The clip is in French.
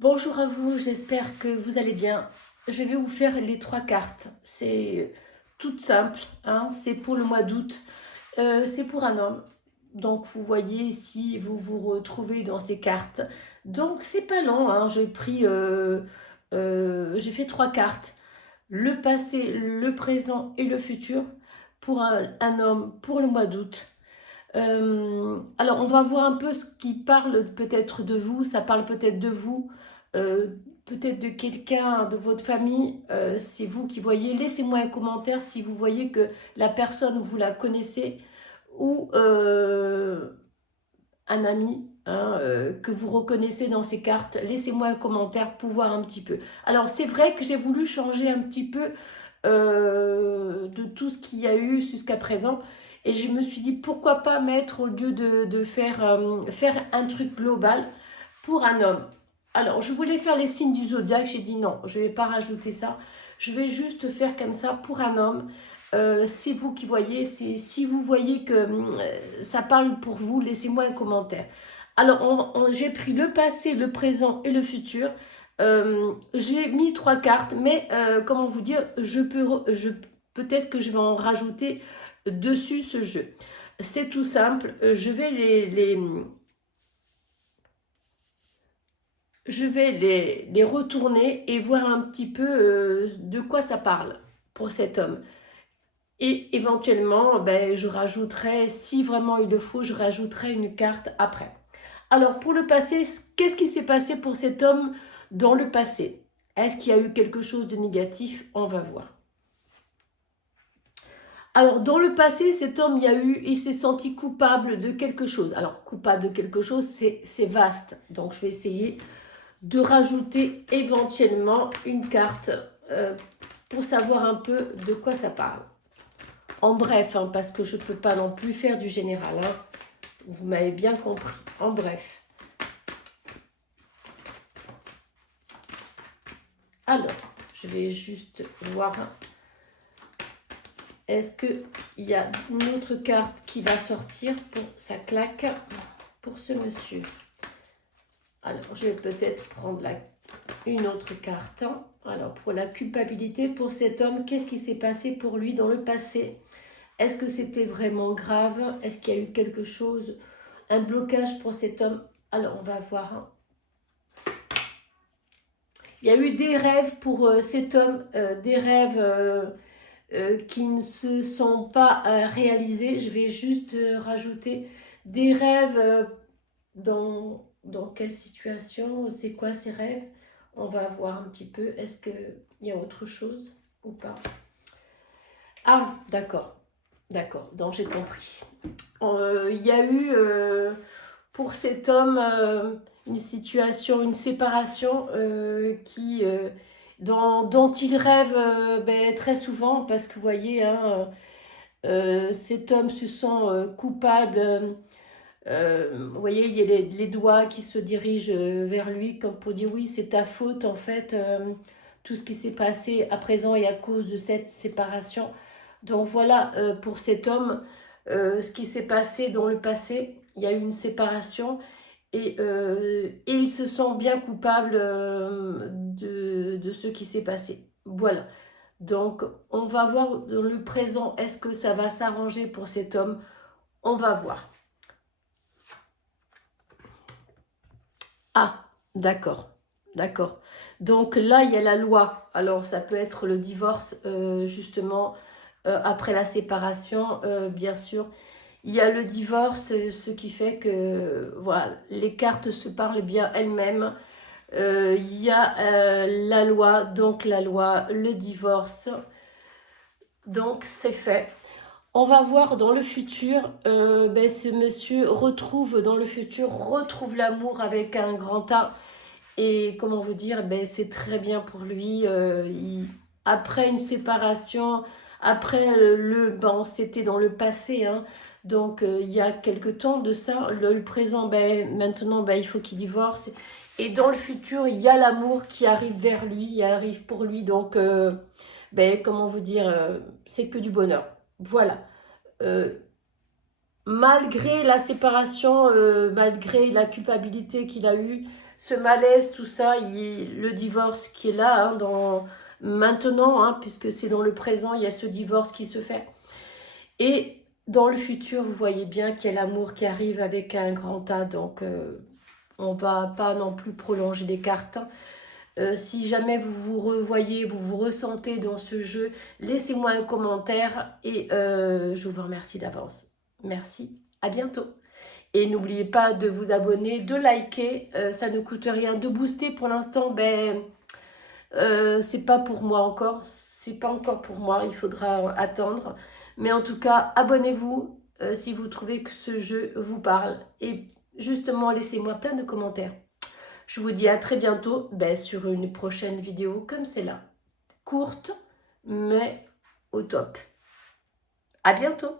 Bonjour à vous, j'espère que vous allez bien. Je vais vous faire les trois cartes. C'est tout simple, hein, c'est pour le mois d'août. C'est pour un homme. Donc vous voyez si vous vous retrouvez dans ces cartes. Donc c'est pas long, hein, j'ai fait trois cartes. Le passé, le présent et le futur pour un homme pour le mois d'août. Alors, on va voir un peu ce qui parle peut-être de vous, ça parle peut-être de vous, peut-être de quelqu'un de votre famille, c'est vous qui voyez. Laissez-moi un commentaire si vous voyez que la personne, vous la connaissez, ou un ami hein, que vous reconnaissez dans ces cartes. Laissez-moi un commentaire pour voir un petit peu. Alors, c'est vrai que j'ai voulu changer un petit peu de tout ce qu'il y a eu jusqu'à présent. Et je me suis dit, pourquoi pas mettre, au lieu de faire un truc global pour un homme. Alors, je voulais faire les signes du zodiaque, j'ai dit non, je ne vais pas rajouter ça. Je vais juste faire comme ça pour un homme. C'est vous qui voyez, si vous voyez que ça parle pour vous, laissez-moi un commentaire. Alors, j'ai pris le passé, le présent et le futur. J'ai mis trois cartes, mais comment vous dire, peut-être que je vais en rajouter dessus ce jeu. C'est tout simple, je vais les retourner et voir un petit peu de quoi ça parle pour cet homme. Et éventuellement, ben, je rajouterai, si vraiment il le faut, je rajouterai une carte après. Alors, pour le passé, qu'est-ce qui s'est passé pour cet homme dans le passé? Est-ce qu'il y a eu quelque chose de négatif? On va voir. Alors, dans le passé, cet homme, il s'est senti coupable de quelque chose. Alors, coupable de quelque chose, c'est vaste. Donc, je vais essayer de rajouter éventuellement une carte pour savoir un peu de quoi ça parle. En bref, hein, parce que je ne peux pas non plus faire du général. Hein. Vous m'avez bien compris. En bref. Alors, je vais juste voir. Est-ce qu'il y a une autre carte qui va sortir pour sa claque pour ce monsieur? Alors, je vais peut-être prendre une autre carte. Hein. Alors, pour la culpabilité, pour cet homme, qu'est-ce qui s'est passé pour lui dans le passé? Est-ce que c'était vraiment grave? Est-ce qu'il y a eu quelque chose, un blocage pour cet homme? Alors, on va voir. Hein. Il y a eu des rêves pour cet homme, des rêves qui ne se sont pas réalisés. Je vais juste rajouter des rêves dans quelle situation? C'est quoi ces rêves? On va voir un petit peu. Est-ce qu'il y a autre chose ou pas? Ah, d'accord. D'accord, donc j'ai compris. Il y a eu pour cet homme une situation, une séparation dont il rêve ben, très souvent parce que vous voyez, hein, cet homme se sent coupable. Vous voyez, il y a les doigts qui se dirigent vers lui comme pour dire oui, c'est ta faute en fait. Tout ce qui s'est passé à présent est à cause de cette séparation. Donc voilà, pour cet homme, ce qui s'est passé dans le passé, il y a eu une séparation et il se sent bien coupable de ce qui s'est passé. Voilà. Donc on va voir dans le présent, est-ce que ça va s'arranger pour cet homme? On va voir. Ah, d'accord, d'accord. Donc là, il y a la loi. Alors, ça peut être le divorce, justement, après la séparation, bien sûr. Il y a le divorce, ce qui fait que, voilà, les cartes se parlent bien elles-mêmes. Il y a la loi, donc la loi, le divorce. Donc, c'est fait. On va voir dans le futur, ben, ce monsieur retrouve l'amour avec un grand A. Et comment vous dire, ben, c'est très bien pour lui. Après une séparation, après bon, c'était dans le passé, hein, donc il y a quelque temps de ça. Le présent, ben, maintenant, ben, il faut qu'il divorce. Et dans le futur, il y a l'amour qui arrive vers lui, il arrive pour lui. Donc, ben, comment vous dire, c'est que du bonheur. Voilà. Euh, Malgré la séparation, malgré la culpabilité qu'il a eue, ce malaise, tout ça, le divorce qui est là, hein, maintenant, hein, puisque c'est dans le présent, il y a ce divorce qui se fait. Et dans le futur, vous voyez bien qu'il y a l'amour qui arrive avec un grand A, donc on ne va pas non plus prolonger les cartes. Si jamais vous vous revoyez, vous vous ressentez dans ce jeu, laissez-moi un commentaire et je vous remercie d'avance. Merci, à bientôt. Et n'oubliez pas de vous abonner, de liker, ça ne coûte rien. De booster pour l'instant, ben, c'est pas pour moi encore. C'est pas encore pour moi, il faudra attendre. Mais en tout cas, abonnez-vous si vous trouvez que ce jeu vous parle. Et justement, laissez-moi plein de commentaires. Je vous dis à très bientôt ben, sur une prochaine vidéo comme celle-là. Courte, mais au top. À bientôt.